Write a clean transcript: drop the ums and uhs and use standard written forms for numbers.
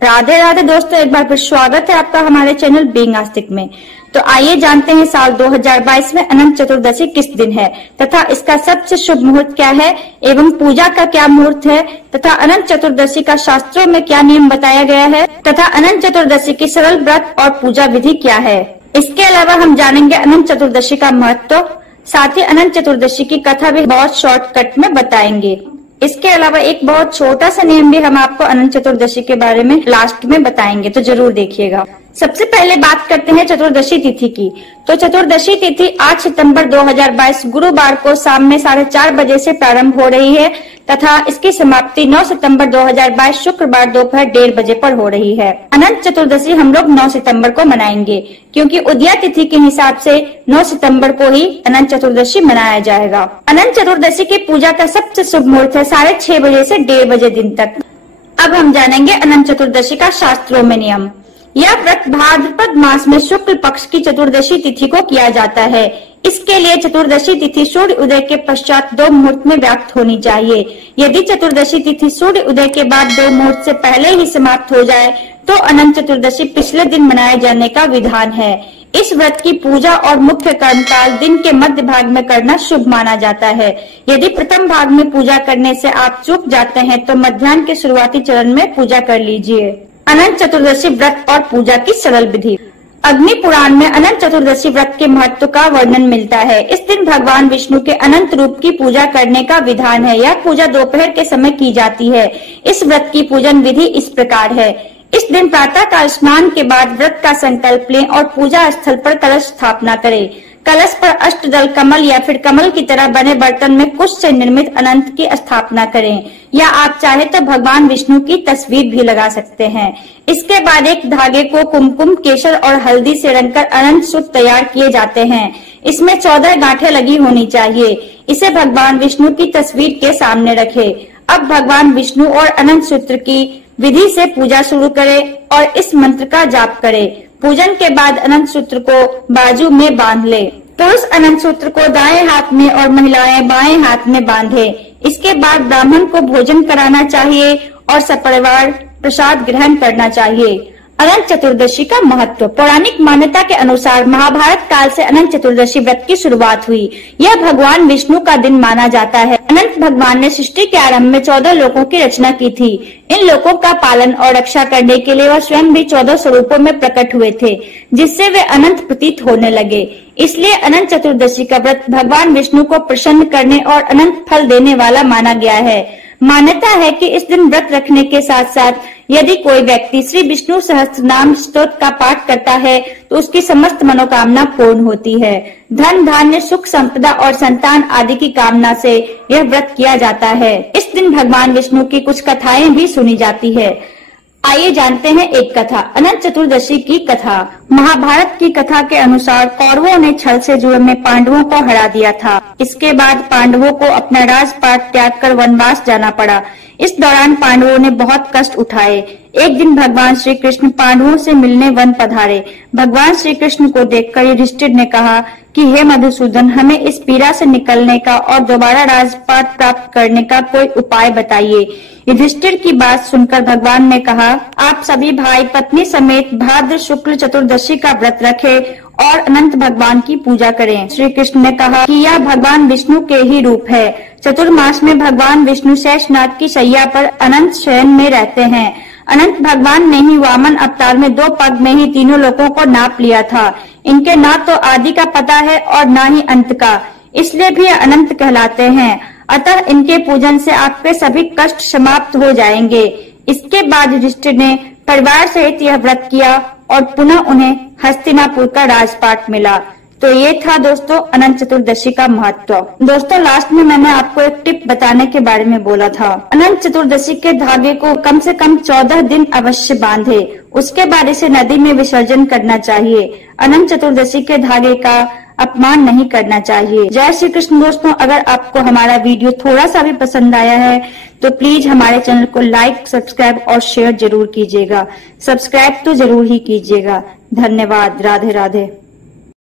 राधे राधे दोस्तों, एक बार फिर स्वागत है आपका हमारे चैनल बीइंग आस्तिक में। तो आइए जानते हैं साल 2022 में अनंत चतुर्दशी किस दिन है तथा इसका सबसे शुभ मुहूर्त क्या है एवं पूजा का क्या मुहूर्त है तथा अनंत चतुर्दशी का शास्त्रों में क्या नियम बताया गया है तथा अनंत चतुर्दशी की सरल व्रत और पूजा विधि क्या है। इसके अलावा हम जानेंगे अनंत चतुर्दशी का महत्व, साथ ही अनंत चतुर्दशी की कथा भी बहुत शॉर्टकट में बताएंगे। इसके अलावा एक बहुत छोटा सा नियम भी हम आपको अनंत चतुर्दशी के बारे में लास्ट में बताएंगे, तो जरूर देखिएगा। सबसे पहले बात करते हैं चतुर्दशी तिथि की। तो चतुर्दशी तिथि 8 सितंबर 2022 गुरुवार को शाम में 4:30 बजे से प्रारंभ हो रही है तथा इसकी समाप्ति 9 सितंबर 2022 शुक्रवार दोपहर 1:30 बजे पर हो रही है। अनंत चतुर्दशी हम लोग 9 सितंबर को मनाएंगे क्योंकि उदया तिथि के हिसाब से 9 सितंबर को ही अनंत चतुर्दशी मनाया जाएगा। अनंत चतुर्दशी की पूजा का सबसे शुभ मुहूर्त है 6:30 बजे से 1:30 बजे दिन तक। अब हम जानेंगे अनंत चतुर्दशी का शास्त्रों में नियम। यह व्रत भाद्रपद मास में शुक्ल पक्ष की चतुर्दशी तिथि को किया जाता है। इसके लिए चतुर्दशी तिथि सूर्य उदय के पश्चात 2 मुहूर्त में व्याप्त होनी चाहिए। यदि चतुर्दशी तिथि सूर्य उदय के बाद 2 मुहूर्त से पहले ही समाप्त हो जाए तो अनंत चतुर्दशी पिछले दिन मनाए जाने का विधान है। इस व्रत की पूजा और मुख्य कर्मकाल दिन के मध्य भाग में करना शुभ माना जाता है। यदि प्रथम भाग में पूजा करने से आप चूक जाते हैं तो मध्याह्न के शुरुआती चरण में पूजा कर लीजिए। अनंत चतुर्दशी व्रत और पूजा की सरल विधि। अग्नि पुराण में अनंत चतुर्दशी व्रत के महत्व का वर्णन मिलता है। इस दिन भगवान विष्णु के अनंत रूप की पूजा करने का विधान है। यह पूजा दोपहर के समय की जाती है। इस व्रत की पूजन विधि इस प्रकार है। इस दिन प्रातः काल स्नान के बाद व्रत का संकल्प लें और पूजा स्थल पर कलश स्थापना करें। कलश पर अष्टदल कमल या फिर कमल की तरह बने बर्तन में कुश से निर्मित अनंत की स्थापना करें या आप चाहे तो भगवान विष्णु की तस्वीर भी लगा सकते हैं। इसके बाद एक धागे को कुमकुम, केसर और हल्दी से रंगकर अनंत सूत्र तैयार किए जाते हैं। इसमें 14 गांठें लगी होनी चाहिए। इसे भगवान विष्णु की तस्वीर के सामने रखें। अब भगवान विष्णु और अनंत सूत्र की विधि से पूजा शुरू करें और इस मंत्र का जाप करें। पूजन के बाद अनंत सूत्र को बाजू में बांध ले। पुरुष अनंत सूत्र को दाएं हाथ में और महिलाएं बाएं हाथ में बांधे। इसके बाद ब्राह्मण को भोजन कराना चाहिए और सपरिवार प्रसाद ग्रहण करना चाहिए। अनंत चतुर्दशी का महत्व। पौराणिक मान्यता के अनुसार महाभारत काल से अनंत चतुर्दशी व्रत की शुरुआत हुई। यह भगवान विष्णु का दिन माना जाता है। अनंत भगवान ने सृष्टि के आरंभ में 14 लोकों की रचना की थी। इन लोकों का पालन और रक्षा करने के लिए वह स्वयं भी 14 स्वरूपों में प्रकट हुए थे, जिससे वे अनंत प्रतीत होने लगे। इसलिए अनंत चतुर्दशी का व्रत भगवान विष्णु को प्रसन्न करने और अनंत फल देने वाला माना गया है। मान्यता है कि इस दिन व्रत रखने के साथ साथ यदि कोई व्यक्ति श्री विष्णु सहस्त्र नाम स्तोत्र का पाठ करता है तो उसकी समस्त मनोकामना पूर्ण होती है। धन, धान्य, सुख, संपदा और संतान आदि की कामना से यह व्रत किया जाता है। इस दिन भगवान विष्णु की कुछ कथाएं भी सुनी जाती है। आइए जानते हैं एक कथा। अनंत चतुर्दशी की कथा। महाभारत की कथा के अनुसार कौरवों ने छल से जुए में पांडवों को हरा दिया था। इसके बाद पांडवों को अपना राजपाट त्याग कर वनवास जाना पड़ा। इस दौरान पांडवों ने बहुत कष्ट उठाए। एक दिन भगवान श्री कृष्ण पांडवों से मिलने वन पधारे। भगवान श्री कृष्ण को देखकर युधिष्ठिर ने कहा कि हे मधुसूदन, हमें इस पीड़ा से निकलने का और दोबारा राजपाट प्राप्त करने का कोई उपाय बताइए। युधिष्ठिर की बात सुनकर भगवान ने कहा, आप सभी भाई पत्नी समेत भाद्र शुक्ल चतुर्दशी का व्रत रखें और अनंत भगवान की पूजा करें। श्री कृष्ण ने कहा कि यह भगवान विष्णु के ही रूप है। चतुर्मास में भगवान विष्णु शेषनाग की शैया पर अनंत शयन में रहते हैं। अनंत भगवान ने ही वामन अवतार में 2 पग में ही तीनों लोकों को नाप लिया था। इनके ना तो आदि का पता है और ना ही अंत का, इसलिए भी अनंत कहलाते हैं। अतः इनके पूजन से आपके सभी कष्ट समाप्त हो जाएंगे। इसके बाद युधिष्ठिर ने परिवार सहित यह व्रत किया और पुनः उन्हें हस्तिनापुर का राजपाट मिला। तो ये था दोस्तों अनंत चतुर्दशी का महत्व। दोस्तों लास्ट में मैंने आपको एक टिप बताने के बारे में बोला था। अनंत चतुर्दशी के धागे को कम से कम 14 दिन अवश्य बांधे। उसके बाद इसे नदी में विसर्जन करना चाहिए। अनंत चतुर्दशी के धागे का अपमान नहीं करना चाहिए। जय श्री कृष्ण। दोस्तों अगर आपको हमारा वीडियो थोड़ा सा भी पसंद आया है तो प्लीज हमारे चैनल को लाइक, सब्सक्राइब और शेयर जरूर कीजिएगा। सब्सक्राइब तो जरूर ही कीजिएगा। धन्यवाद। राधे राधे।